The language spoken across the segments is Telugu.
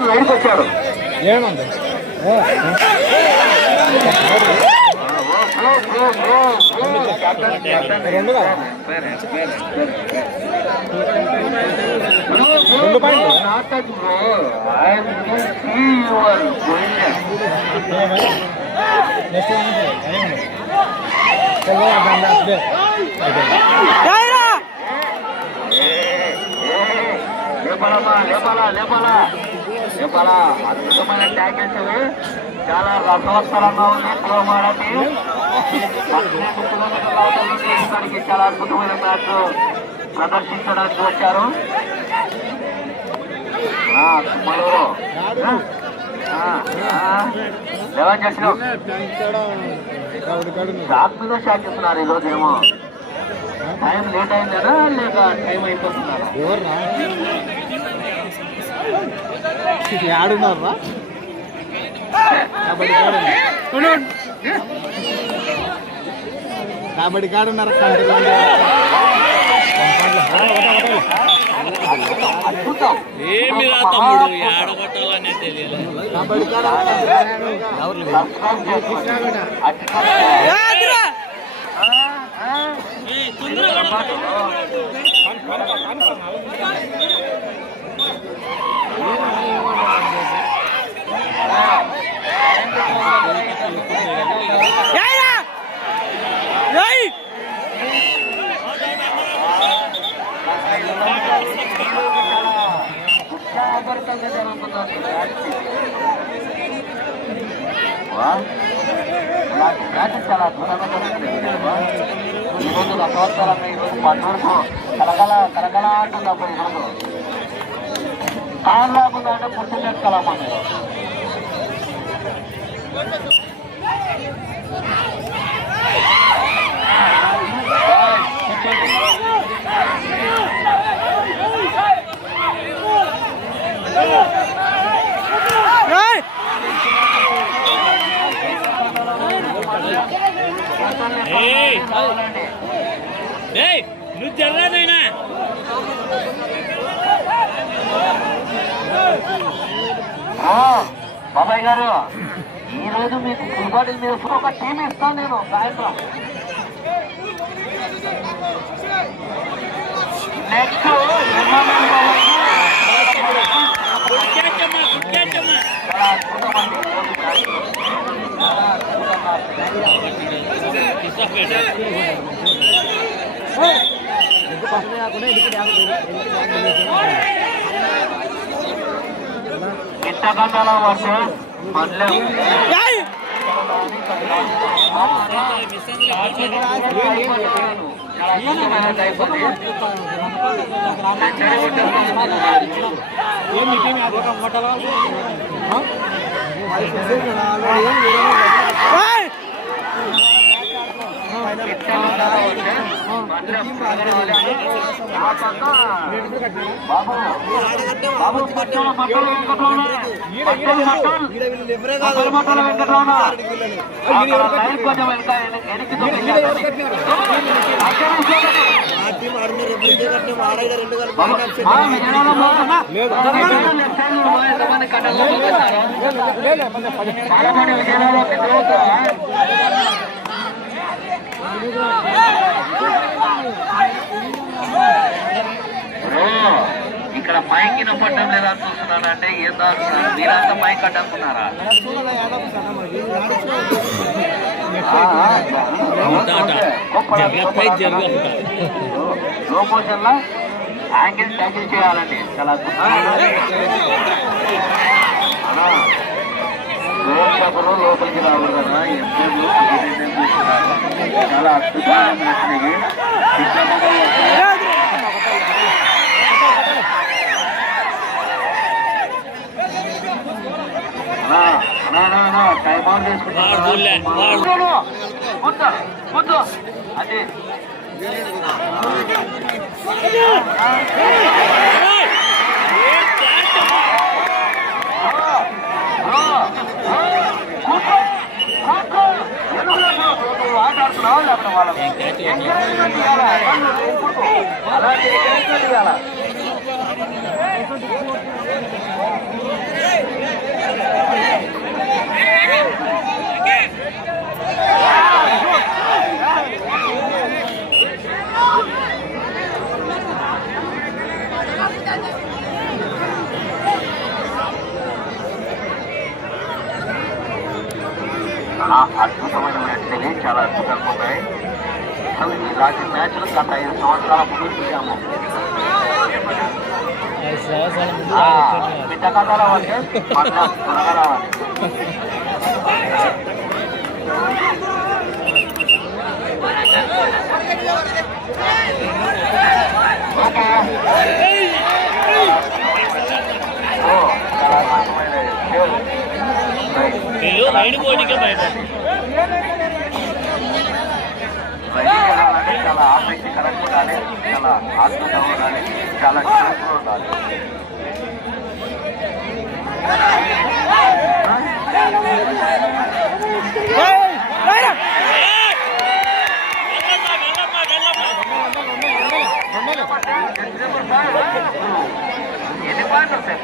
లైన్కి వచ్చాడు. ఏమంది రెండు పాయింట్లు లేపాలా అద్భుతమైన ట్యాకిల్స్ చాలా రసవత్తరంగా ఉంది. ఇక్కడికి చాలా అద్భుతమైన మ్యాచ్ ప్రదర్శించడానికి వచ్చారు. లెవెన్ చేసిన షాక్ మీద షాక్ చేస్తున్నారు. ఈరోజు ఏమో టైం లేట్ అయిందనా లేక టైం అయిపోతున్నారా? ఆడున్నారా కబడ్డీ కాడున్నారా? ఏమి రా తమ్ముడు ఆడగొట్టాలనే తెలియదు. కబడ్డీ కాడ చాలా అద్భుతంగా జరుగుతుంది. ఈరోజు రసవత్తరంగా ఈరోజు పన్నూరుకు కలకల అంటుంది. అప్పుడు ఈరోజు కాన్ లేకుండా అంటే పుట్టినట్టు కలమా మీరు నువ్వు జర్రానైనా బాబాయ్ గారు, ఈ రోజు మీకు ఫుట్బాల్ మీద ఒక టీం ఇస్తాను నేను సాయంత్రం. నెక్స్ట్ ఇంతకంటే వర్సెస్ మళ్ళీ ఇక్కడ మైక్ వినపడడం లేదా చూస్తున్నాను అంటే ఏదో మీరంతా mic అడ్డుకున్నారా? Slow motion low angle tackle చేయాలండి. చాలా ప్రేక్షకులు లోపలికి రావడం కదా ఎంతసేపు చూస్తున్నారు. చాలా అద్భుతంగా నచ్చినవి. టైం అవుట్ చేసుకుంటారు. అదే ఆట ఆడుతున్నావా లేకపోతే వాళ్ళకి అలాగే అద్భుతమైన మ్యాచ్లు చాలా అద్భుతంగా ఉన్నాయి. అసలు ఇలాంటి మ్యాచ్లు గత 5 సంవత్సరాల ముందు చూసాము. బిడ్డ కథ రావాలి, త్వరగా రావాలి. చాలా ఆసక్తికరంగా ఉండాలి, చాలా అద్భుతంగా ఉండాలి, చాలా చూపులు ఉండాలి. ఎన్ని పాయింట్లు వస్తాయి?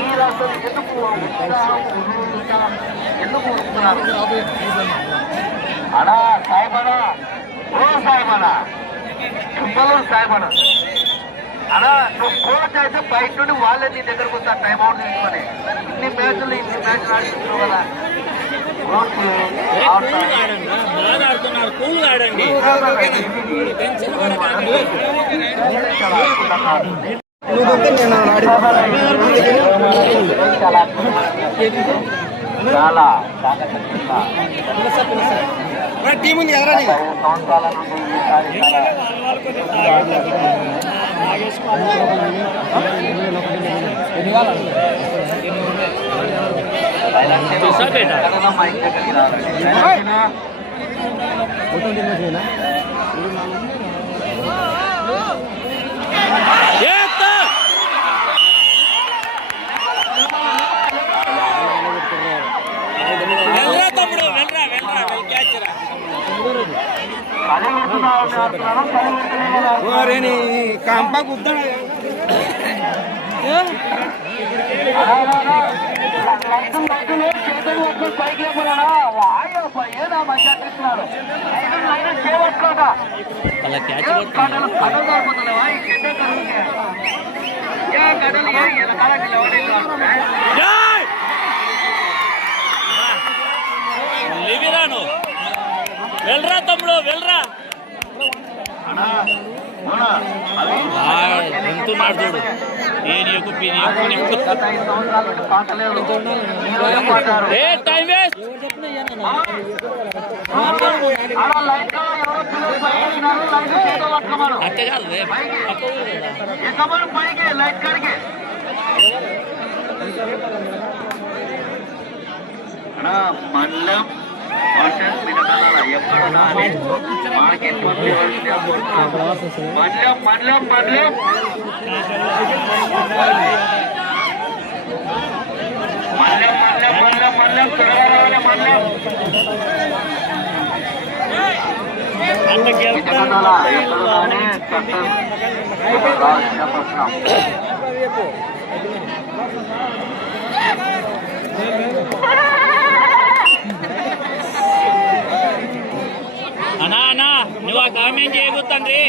ఈ రాష్ట్రం ఎందుకు అడా సాయిబనా, ఓ సాయిబనా, చుక్కలు సాయిబనా అడా, నువ్వు కోచ్ అయితే బయట నుండి వాళ్ళే నీ దగ్గరకు వస్తారు టైం అవుట్ తీసుకొని. ఇన్ని మ్యాచ్లు ఆడుతున్నావు కదా. చాలా టీం ఉంది ఎదరా సంవత్సరాల నుండి కాంపా కుద్దా పైకి ఏదా మంచిగా తీస్తున్నాడు. వెళ్ళరా తమ్ముడు వెళ్ళరా. ఎంతున్నాడు చూడు. Time waste. అట్టే కాదు లైట్ కాడికి మండలం అన్నా అన్నా నువ్వు ఆ కామెంట్ చేయకూతండ్రి.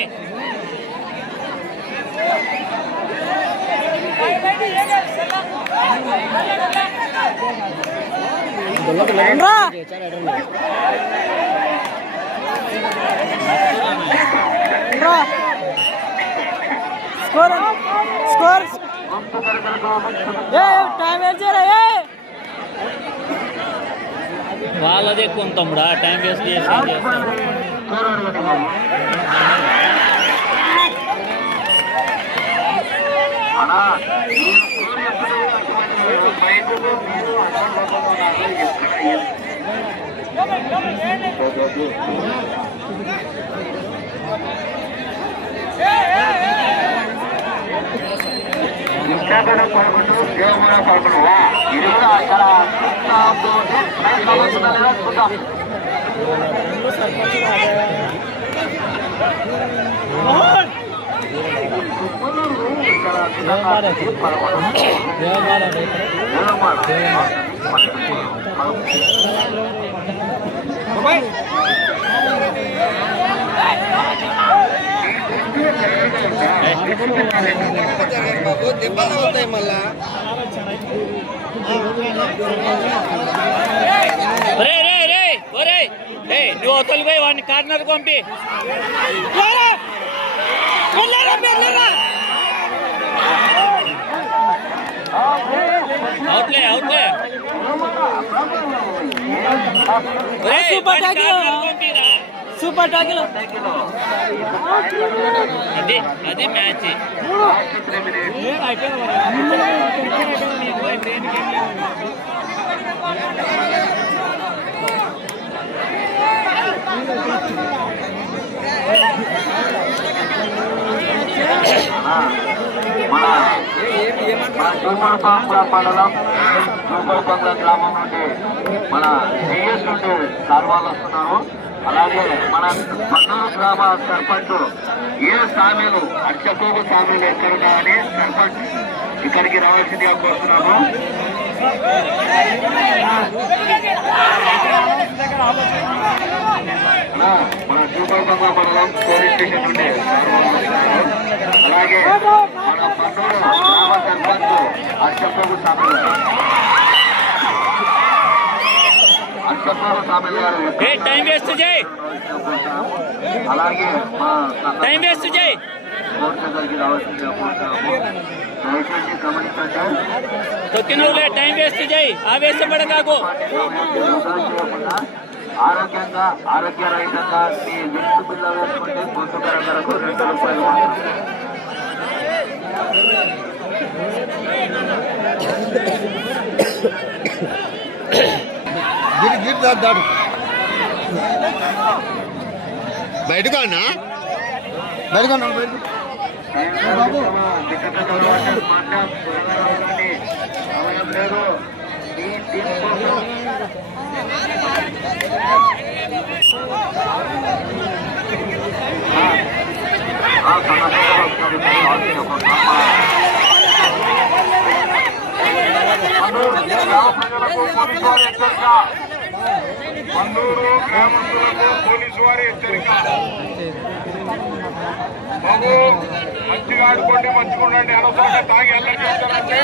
స్కోర్ టైం వేస్ట్ చేయరా. వాళ్ళది ఎక్కువ తమ్ముడా టైం వేస్ట్ చేసి ఏం చేస్తారు. ఇది కూడా చాలా చూద్దాం. బాబు దెబ్బలు అవుతాయి మళ్ళా. ఒరే రే రే ఒరే ఏ నువ్వు అవతలి పోయి వాడిని కార్నర్ పంపి. అవుట్లే అవుట్లే సూపర్ టాకిల్. అది అది మ్యాచ్. మండలం సూపర్బంగ్ల గ్రామం నుండి మన జిఎస్ నుండి సార్ వాళ్ళు వస్తున్నారు. అలాగే మన పన్నూరు గ్రామ సర్పంచ్ ఏ సామీలు అచ్చపోగు సామీలు ఎక్కడున్నారని సర్పంచ్ ఇక్కడికి రావాల్సిందిగా కోరుతున్నాము. మన సూపర్బంగ్ల మండలం పోలీస్ స్టేషన్ నుండి సార్ వాళ్ళు వస్తున్నారు. అలాగే మన పన్నూరు గ్రామ సర్పంచ్ అచ్చపోగు సామీలు టైం వేస్ట్ చేయి. అలాగే టైం వేస్ట్ చేయి. దగ్గరికి రావాల్సిందిగా కోరుతున్నాము. దయచేసి గమనించండి. తొక్కినవులే టైం వేస్ట్ చేయి. ఆవేశపడకాకు. చేయకుండా ఆరోగ్యంగా ఆరోగ్యరహితంగా మీ వింటు బిల్ల వేసుకుంటే గొంతు ధరకు ₹2 గిరి దాడు బయటకు అన్నా బయటకు అన్నా బయట సమయం లేదు. ఈ టీం కోసం పన్నూరు గ్రామస్తులకు పోలీసు వారి హెచ్చరిక. బాబు మంచిగా ఆడుకోండి, మంచిగా ఉండండి. అనవసరంగా తాగి అల్లరి చేస్తారంటే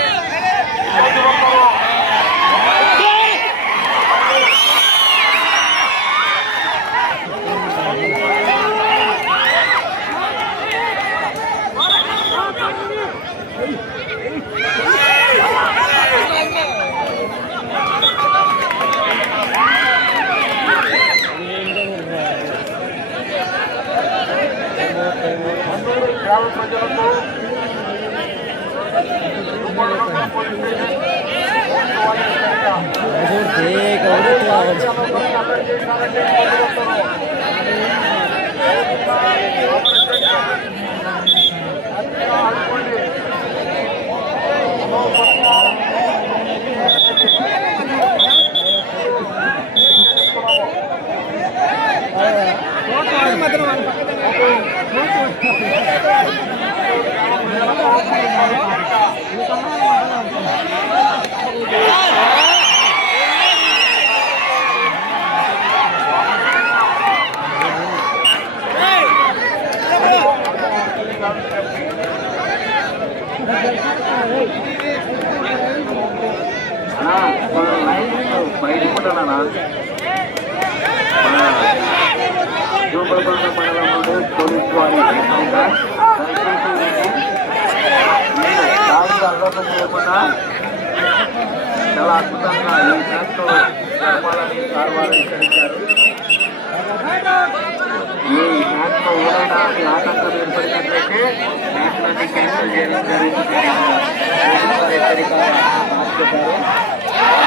గ్రామ ప్రజలకు బయటకుంటున్నా సూపర్బంగ్ల మండలం నుండి పోలీసు వారి ఆలోచన చేయకుండా చాలా అద్భుతంగా ఈ మ్యాచ్తో జరపాలని సార్ వారు హెచ్చరించారు. ఈ మ్యాచ్లో ఏదైనా ఆటంకం ఏర్పడినట్లయితే మ్యాచ్లన్నీ క్యాన్సిల్ చేయడం జరుగుతుంది. హెచ్చరిక చెప్పారు.